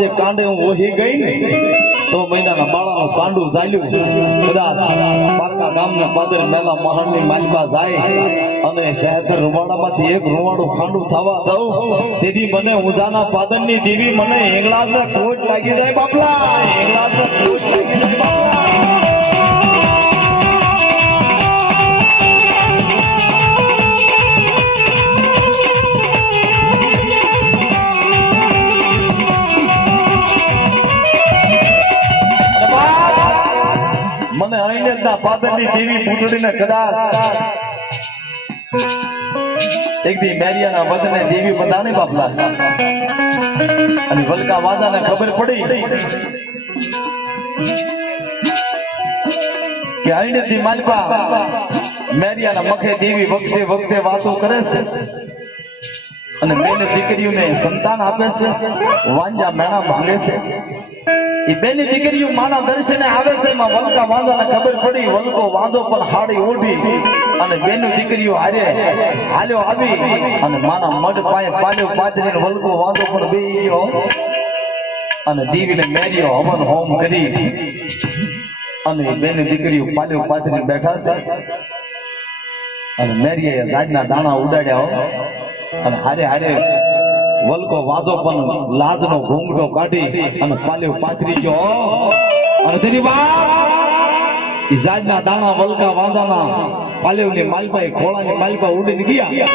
જે કાંડે હું ઓહી ગઈ ને 100 મહિનાના બાળાનું કાંડું ચાલ્યું કદાચ પારકા ગામના પાદર મેલા મહાણની માલિકા જાય અને શહેર રૂવાડામાંથી એક રૂવાડું ખાંડું થવા દઉં તેથી મને ઊંઝાના પાદરની દેવી મને હેંગળાને ખોટ લાગી જાય બાપલા હેંગળાને ખોટ લાગી જાય બાપલા મને આઈને જ પાદરની દેવી પૂંછડીને કદાચ એક દી મેરિયાના વચને દેવી બધાને બાપલા અને વલકા વાજાને ખબર પડી કે આઈને થી માલપા મેરિયાના મખે દેવી વખતે વખતે વાતો કરે છે અને બેને દીકરીઓને સંતાન આપે છે વાંજા મેણા ભાંગે છે એ બેની દીકરીઓ માના દર્શને આવે છે માં વલકા વાંધાને ખબર પડી વલકો વાંધો પણ હાડી ઓઢી અને બેની દીકરીઓ હાલ્યો આવી અને માના મઢ પાયે પાલ્યો પાથરીને વલકો વાંધો પણ બેહી ગયો અને દીવીને મેર્યો હવન હોમ કરી અને બેની દીકરીઓ પાલ્યો પાથરીને બેઠા છે અને મેરીએ જાજના દાણા ઉડાડ્યા અને હારે હારે વલકો વાંધો પણ લાજનો ઘૂંઘટો કાઢી અને પાલ્યો પાથરી ગયો અને તેની વાત જાજના દાણા વલકા વાંધાના પાલ્યોની માલપા ખોળાની માલપા ઉડીને ગયા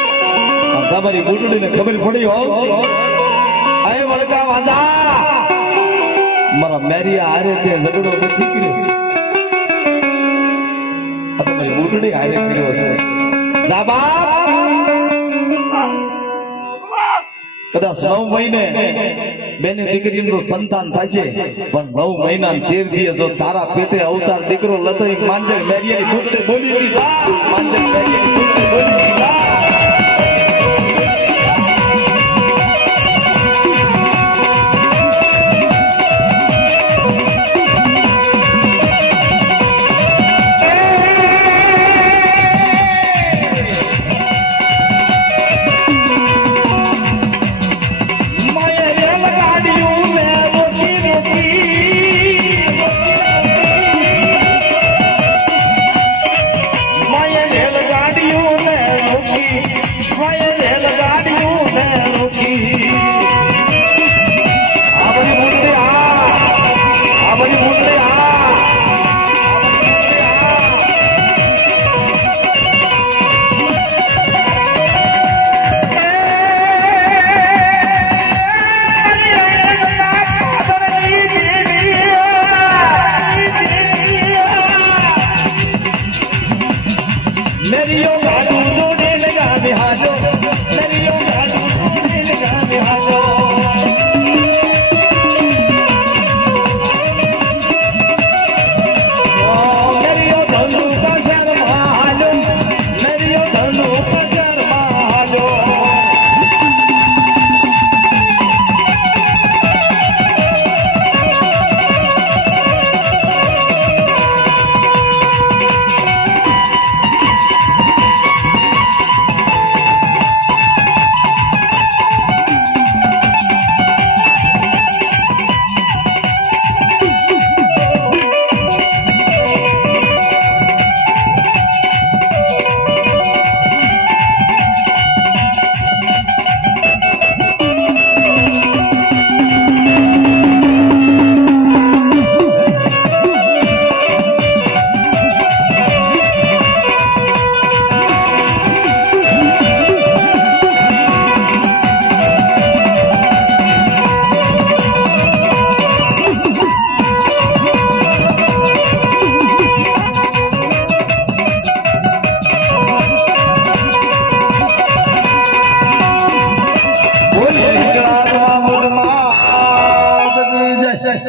તમારી બુટડીને ખબર પડી હો અરે વલકા વાંધા મારા મેરિયા હારે તે ઝઘડો નથી કર્યો તમારી બુટડી હારે કર્યો છે જાબા કદાચ 9 મહિને બેની દીકરીનું સંતાન થાય છે પણ 9 મહિના 13 દિવસ જો તારા પેટે અવતાર દીકરો લતો એક માંજર મેરિયાની બુટ્ટે બોલી દીધા માંજર મેરિયાની બુટ્ટે બોલી દીધા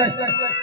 જાય